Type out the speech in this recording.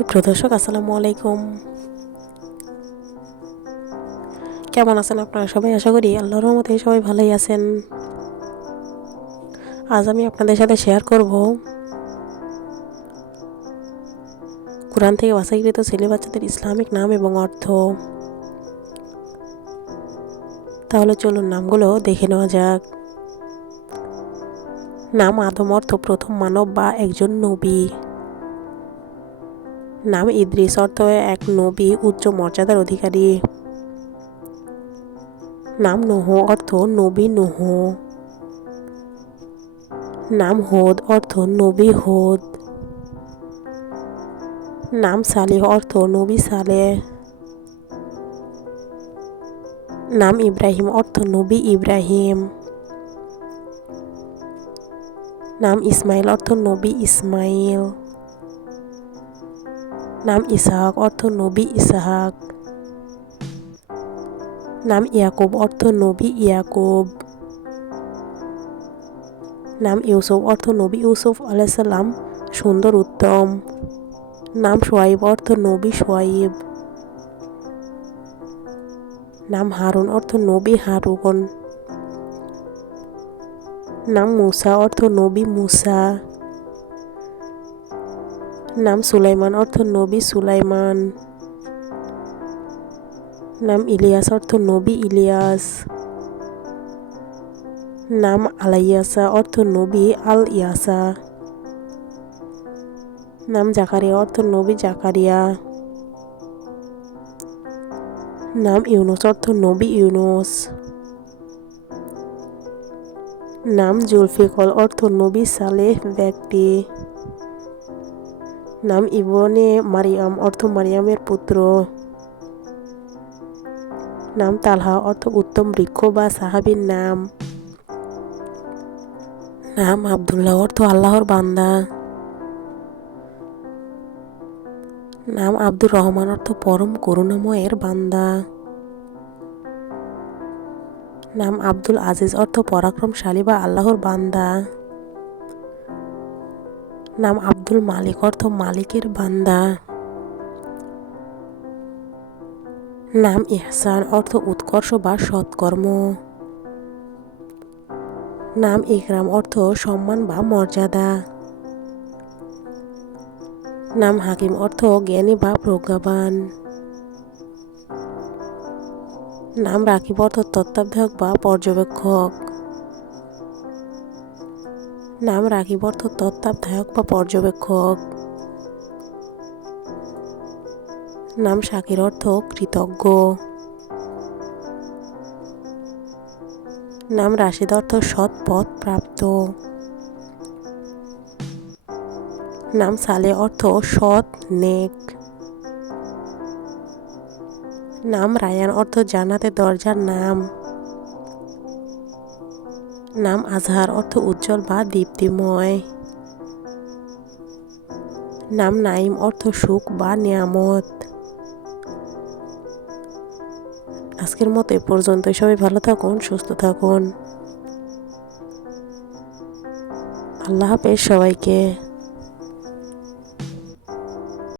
সুপ্রিয় দর্শক, আসসালামু আলাইকুম। কেমন আছেন আপনারা সবাই? আশা করি আল্লাহর রহমতে সবাই ভালোই আছেন। আজ আমি আপনাদের সাথে শেয়ার করব কোরআন থেকে বাছাইকৃত ছেলে বাচ্চাদের ইসলামিক নাম এবং অর্থ। তাহলে চলুন নামগুলো দেখে নেওয়া যাক। নাম আদম, অর্থ প্রথম মানব বা একজন নবী। নাম ইদ্রিস, অর্থ এক নবী, উচ্চ মর্যাদার অধিকারী। নাম নূহ, অর্থ নবী নূহ। নাম হুদ, অর্থ নবী হুদ। নাম সালিহ, অর্থ নবী সালেহ। নাম ইব্রাহিম, অর্থ নবী ইব্রাহিম। নাম ইসমাইল, অর্থ নবী ইসমাইল। নাম ইসহাক, অর্থ নবী ইসহাক। নাম ইয়াকুব, অর্থ নবী ইয়াকুব। নাম ইউসুফ, অর্থ নবী ইউসুফ আলাইহিস সালাম সুন্দর উত্তম। নাম শুআইব, অর্থ নবী শুআইব। নাম হারুন, অর্থ নবী হারুন। নাম মুসা, অর্থ নবী মুসা। নাম সুলাইমান, অর্থ নবী সুলাইমান। নাম ইলিয়াস, অর্থ নবী ইলিয়াস। নাম আলাইয়াসা, অর্থ নবী আল ইয়াসা। নাম জাকারিয়া, অর্থ নবী জাকারিয়া। নাম ইউনুস, অর্থ নবী ইউনুস। নাম জুলফিকল, অর্থ নবী সালেহ ব্যক্তি। নাম ইবনে মারিয়াম, অর্থ মারিয়ামের পুত্র। নাম তালহা, অর্থ উত্তম বৃক্ষ বা সাহাবীর নাম। নাম আব্দুল্লাহ, অর্থ আল্লাহর বান্দা। নাম আব্দুর রহমান, অর্থ পরম করুণাময়ের বান্দা। নাম আব্দুল আজিজ, অর্থ পরাক্রমশালী বা আল্লাহর বান্দা। নাম আব্দুল মালিক, অর্থ মালিকের বান্দা। নাম ইহসান, অর্থ উৎকর্ষ বা সৎকর্ম। নাম ইকরাম, অর্থ সম্মান বা মর্যাদা। নাম হাকিম, অর্থ জ্ঞানী বা প্রজ্ঞাবান। নাম রাকিব, অর্থ তত্ত্বাবধায়ক বা পর্যবেক্ষক। নাম রাকিব, অর্থ তত্ত্বাবধায়ক বা পর্যবেক্ষক। নাম শাকির, অর্থ কৃতজ্ঞ। নাম রাশিদ, অর্থ সৎ পথ প্রাপ্ত। নাম সালে, অর্থ সৎ নেক। নাম রায়ান, অর্থ জান্নাতের দরজার নাম। নাম আজহার, অর্থ উজ্জ্বল বা দীপ্তিময়। নাম নাইম, অর্থ সুখ বা নিয়ামত। আজকের মতো এ পর্যন্তই। সবাই ভালো থাকুন, সুস্থ থাকুন। আল্লাহ হাফেজ সবাইকে।